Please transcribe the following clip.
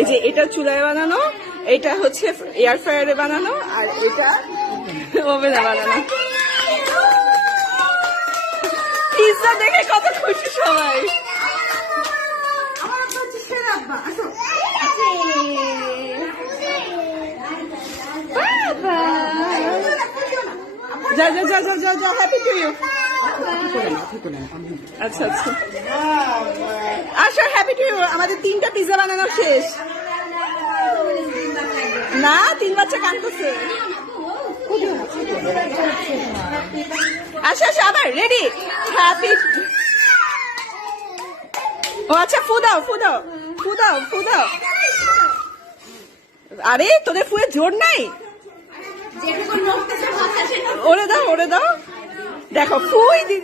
এই যে এটা চুলায় বানানো, এটা হচ্ছে এয়ার ফ্রায়ারে বানানো, আর এটা ওভেনে বানানো। পিৎজা দেখে কত খুশি সবাই। যা যা যা যা যা যা, হ্যাপি টু ইউ। আচ্ছা আচ্ছা, আচ্ছা হ্যাপি টু ইউ। আমাদের 3টা পিৎজা বানানো শেষ। না, 3 বাচ্চা কাঁদতেছে। আচ্ছা আচ্ছা, আবার রেডি, হ্যাপি। ও আচ্ছা, ফু দাও ফু দাও ফু দাও ফু দাও। আরে তোদের ফুয়ে জোর নাই, ওরে দাও ওরে দাও। দেখো ফুই দি।